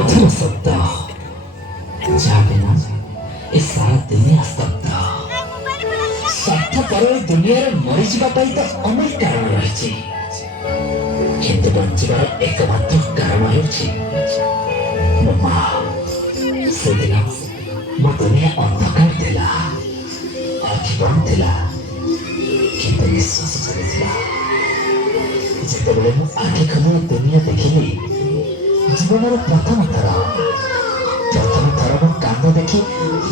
मधुर शब्द जहाँ बिना ये सारा दुनिया स्तब्ध। स्वार्थ पर दुनिया मरीजा तो अनेक कारण रही, किंतु बंचार एकमात्र कारण हो माँ। से दिन मो दुनिया अंधकार थिला, आखि बंद थिला, किंतु विश्वास चली। जितेबाला मु आखि खोली दुनिया देखिली, जीवन प्रथम थर मो कांद देखी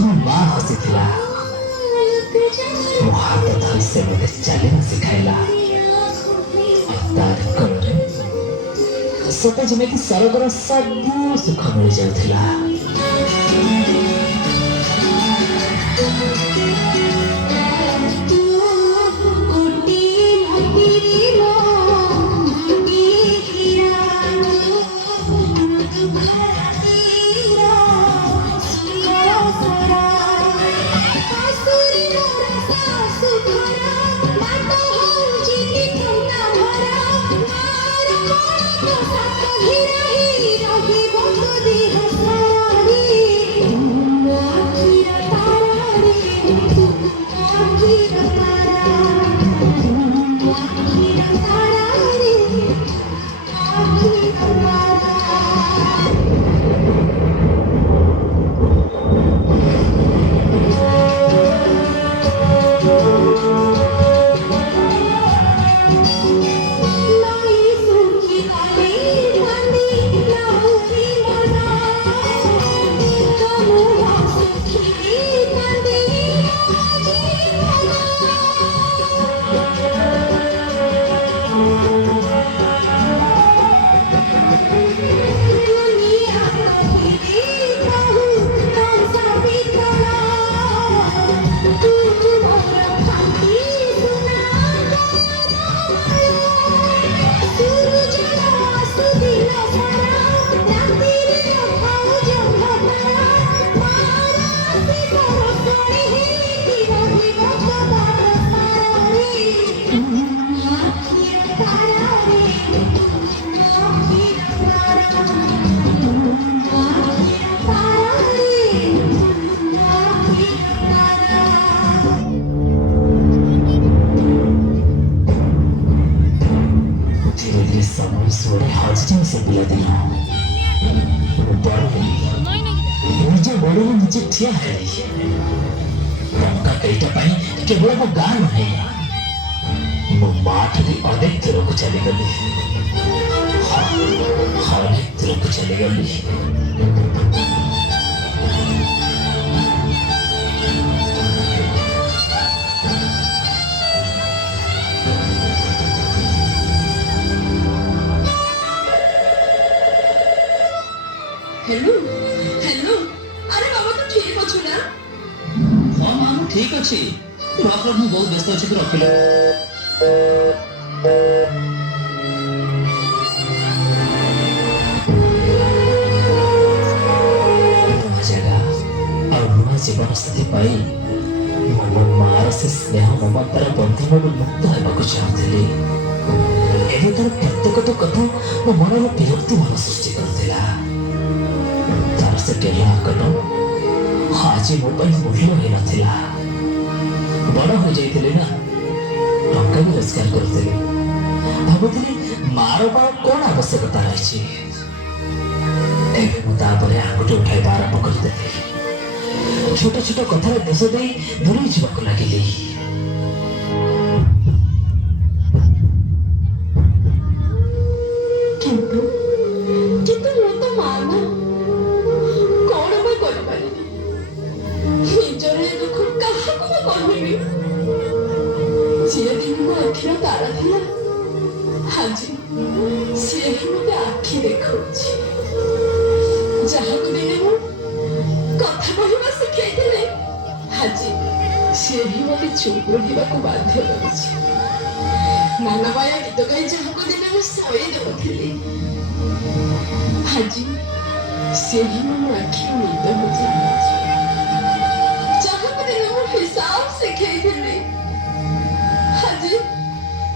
मो माँ हसी थिला। मो हाथ धरी से मते चलना सिखाइला। तार कोरे सते जेमिति सरगर सब सुख मिल जाउथिला। निजे ठिया केवल मो गाँ नुहे मो माठ भी अनेक दूर को चलीगली। अनेक दूर को चलीगली। हेलो हेलो, अरे बाबा तो ठीक अच्छु ना? हाँ माँ ठीक अच्छी। मु बहुत व्यस्त अच्छी रखिल। नुआ जगह और नुआ जीवन साथी पाई मो मार से स्नेह ममतार बंधन मुक्त होगा चाहूली। एवं तार प्रत्येक तो कथा मो मन में विरक्ति भाव सृष्टि करथिला। तार से टेढ़ा आकट आज मो मूल्य ही नथिला। बड़ हो जाइथिले ना, टंका भी रोजगार करथिले। भाबुथिले मार कौन आवश्यकता रही। एवं मुझे आंगुठी उठाइबा आरंभ करदेली। छोट छोट कथार देश दे दूरे जावाक लगिली। तारा थिला आज से ही मते आखि देखौछि। जहाँ को दिने मु कथा कहबा सिखाइथिले आज से ही मते चुप रहिबा को बाध्य करछि। नाना बाया गीत गाई जहाँ को दिने मु सये देउथिले आज से ही मो आखि निद हो जाछि। जहाँ को दिने मु हिसाब सिखाइथिले आज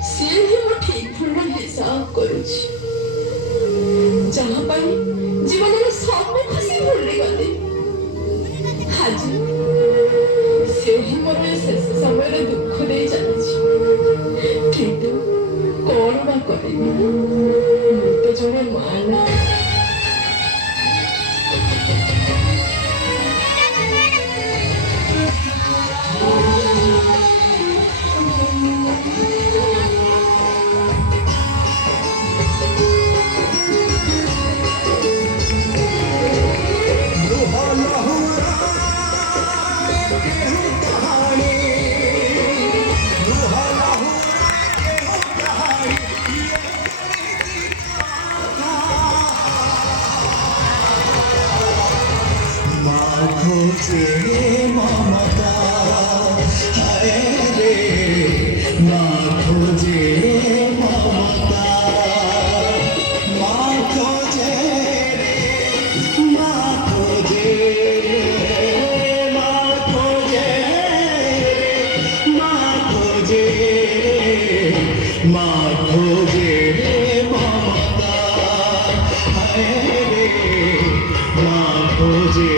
से ही मो ठीक भूल हिसाब करुछि। ଯାହା ପାଇଁ ଜୀବନର ସବୁ ଖୁସି ଭୁଲିଗଲି। ଆଜି ସେହି ମୋର ଏ ଶେଷ ସମୟରେ ଦୁଃଖ ଦେଇ ଚାଲିଛି। କିନ୍ତୁ କଣ ବା କରିବି, ମୁଁ ତ ଜଣେ ମା ନା। खोजे ममता हाय रे माँ खोजे ममता माँ खोजे रे माँ खोजे माँ खोजे माँ खोजे माँ खोजे ममता हाय रे माँ खोजे